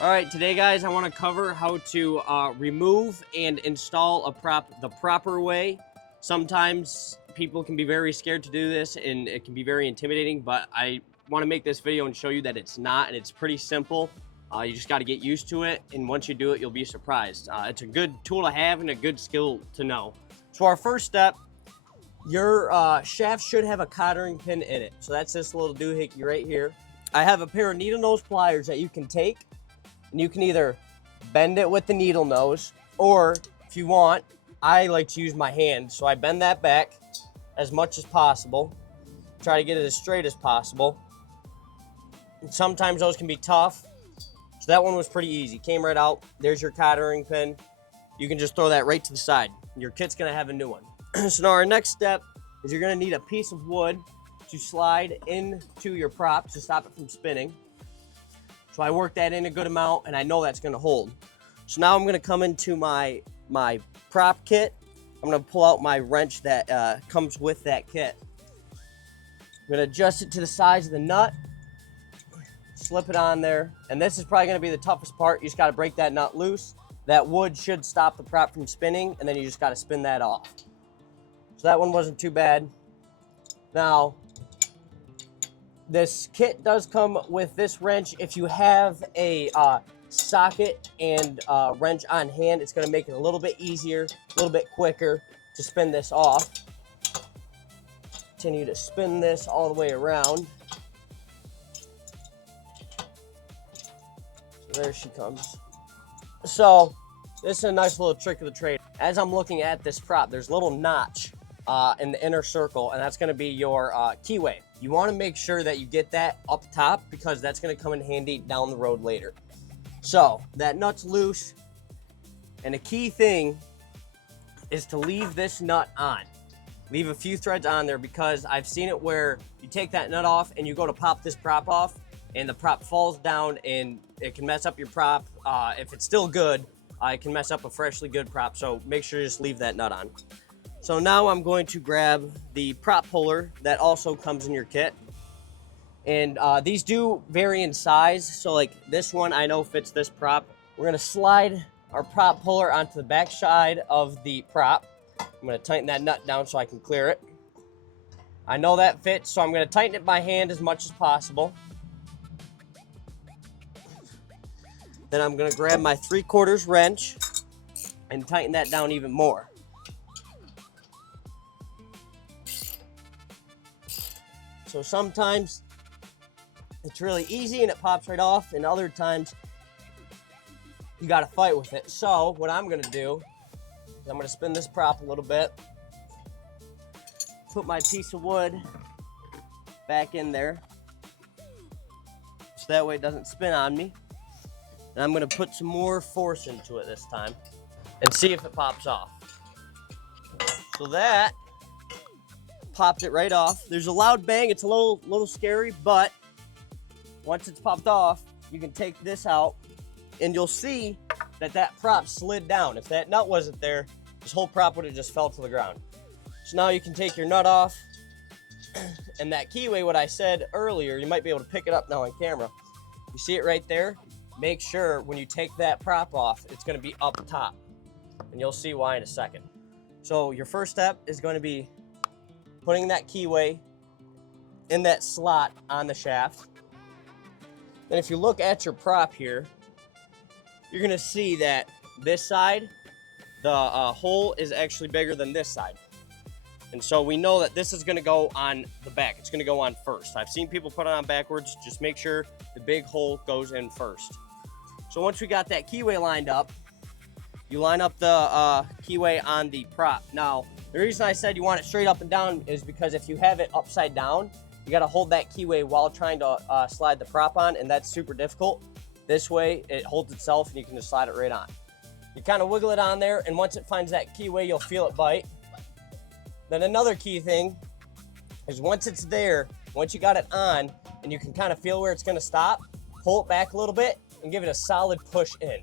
All right, today, guys, I want to cover how to remove and install a prop the proper way. Sometimes people can be very scared to do this, and it can be very intimidating, but I want to make this video and show you that it's not, and it's pretty simple. You just got to get used to it, and once you do it, you'll be surprised. It's a good tool to have and a good skill to know. So our first step, your shaft should have a cottering pin in it. So that's this little doohickey right here. I have a pair of needle nose pliers that you can take, and you can either bend it with the needle nose, or if you want, I like to use my hand. So I bend that back as much as possible. Try to get it as straight as possible. And sometimes those can be tough. So that one was pretty easy. Came right out. There's your cottering pin. You can just throw that right to the side. Your kit's gonna have a new one. So now our next step is you're gonna need a piece of wood to slide into your prop to stop it from spinning. So I worked that in a good amount, and I know that's gonna hold. So now I'm gonna come into my prop kit. I'm gonna pull out my wrench that comes with that kit. I'm gonna adjust it to the size of the nut, slip it on there, and this is probably gonna be the toughest part. You just gotta break that nut loose. That wood should stop the prop from spinning, and then you just gotta spin that off. So that one wasn't too bad. Now, this kit does come with this wrench. If you have a socket and wrench on hand, it's gonna make it a little bit easier, a little bit quicker to spin this off. Continue to spin this all the way around. So there she comes. So this is a nice little trick of the trade. As I'm looking at this prop, there's a little notch in the inner circle, and that's gonna be your keyway. You wanna make sure that you get that up top, because that's gonna come in handy down the road later. So that nut's loose, and a key thing is to leave this nut on. Leave a few threads on there, because I've seen it where you take that nut off and you go to pop this prop off, and the prop falls down, and it can mess up your prop. If it's still good, it can mess up a freshly good prop, so make sure you just leave that nut on. So now I'm going to grab the prop puller that also comes in your kit. And these do vary in size. So like this one I know fits this prop. We're gonna slide our prop puller onto the back side of the prop. I'm gonna tighten that nut down so I can clear it. I know that fits, so I'm gonna tighten it by hand as much as possible. Then I'm gonna grab my 3/4 wrench and tighten that down even more. So sometimes it's really easy and it pops right off, and other times you gotta fight with it. So what I'm gonna do is I'm gonna spin this prop a little bit, put my piece of wood back in there, so that way it doesn't spin on me. And I'm gonna put some more force into it this time and see if it pops off. So that popped it right off. There's a loud bang. It's a little scary, but once it's popped off, you can take this out, and you'll see that that prop slid down. If that nut wasn't there, this whole prop would have just fell to the ground. So now you can take your nut off, and that keyway, what I said earlier, you might be able to pick it up now on camera. You see it right there? Make sure when you take that prop off, it's gonna be up top, and you'll see why in a second. So your first step is going to be putting that keyway in that slot on the shaft. Then if you look at your prop here, you're gonna see that this side, the hole is actually bigger than this side. And so we know that this is gonna go on the back. It's gonna go on first. I've seen people put it on backwards. Just make sure the big hole goes in first. So once we got that keyway lined up, you line up the keyway on the prop. Now, the reason I said you want it straight up and down is because if you have it upside down, you gotta hold that keyway while trying to slide the prop on, and that's super difficult. This way, it holds itself and you can just slide it right on. You kind of wiggle it on there, and once it finds that keyway, you'll feel it bite. Then another key thing is once it's there, once you got it on, and you can kind of feel where it's gonna stop, pull it back a little bit and give it a solid push in.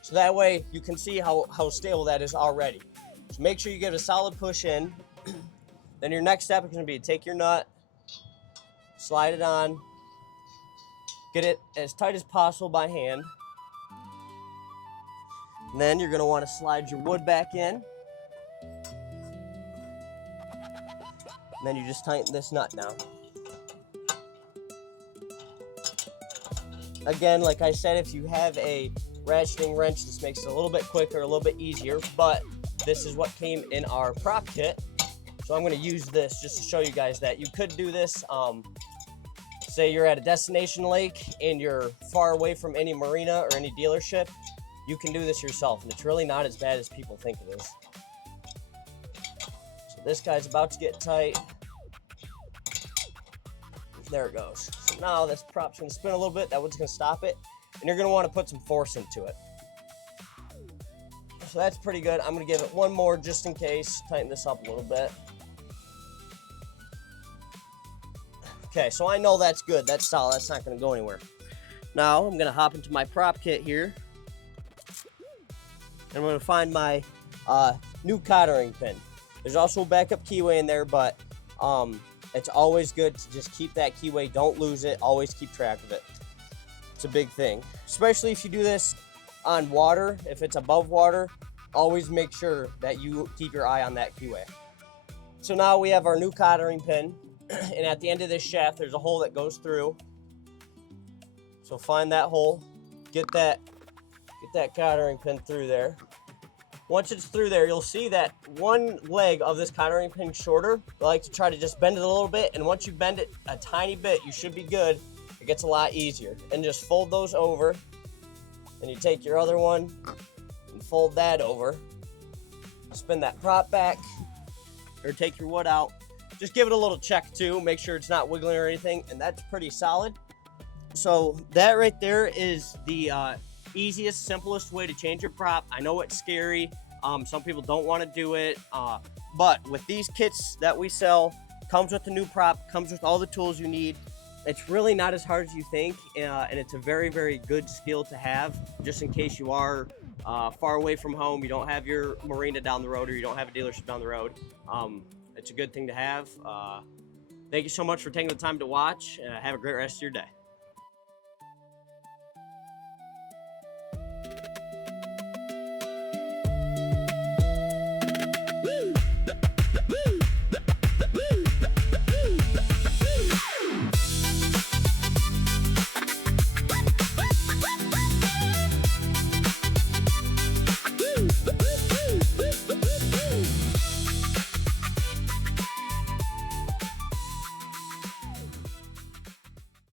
So that way you can see how stable that is already. So make sure you give it a solid push in. Then your next step is gonna be to take your nut, slide it on, Get it as tight as possible by hand. And then you're going to want to slide your wood back in. And then you just tighten this nut down. Again, like I said, if you have a ratcheting wrench, this makes it a little bit quicker, a little bit easier, but this is what came in our prop kit. So I'm going to use this just to show you guys that you could do this. Say you're at a destination lake and you're far away from any marina or any dealership, you can do this yourself, and it's really not as bad as people think it is. So this guy's about to get tight. There it goes. So now this prop's going to spin a little bit. That wood's going to stop it, and you're going to want to put some force into it. So that's pretty good. I'm going to give it one more just in case. Tighten this up a little bit. Okay, so I know that's good. That's solid. That's not going to go anywhere. Now I'm going to hop into my prop kit here. And I'm going to find my new cottering pin. There's also a backup keyway in there, but it's always good to just keep that keyway. Don't lose it. Always keep track of it. It's a big thing, especially if you do this on water. If it's above water, always make sure that you keep your eye on that keyway. So now we have our new cottering pin, and at the end of this shaft, there's a hole that goes through. So find that hole, get that cottering pin through there. Once it's through there, you'll see that one leg of this cottering pin shorter. I like to try to just bend it a little bit, and once you bend it a tiny bit, you should be good. It gets a lot easier. And just fold those over, and you take your other one and fold that over. Spin that prop back, or take your wood out. Just give it a little check too, make sure it's not wiggling or anything, and that's pretty solid. So that right there is the easiest, simplest way to change your prop. I know it's scary. Some people don't want to do it, but with these kits that we sell, comes with the new prop, comes with all the tools you need. It's really not as hard as you think, and it's a very, very good skill to have, just in case you are far away from home, you don't have your marina down the road, or you don't have a dealership down the road. It's a good thing to have. Thank you so much for taking the time to watch. Have a great rest of your day.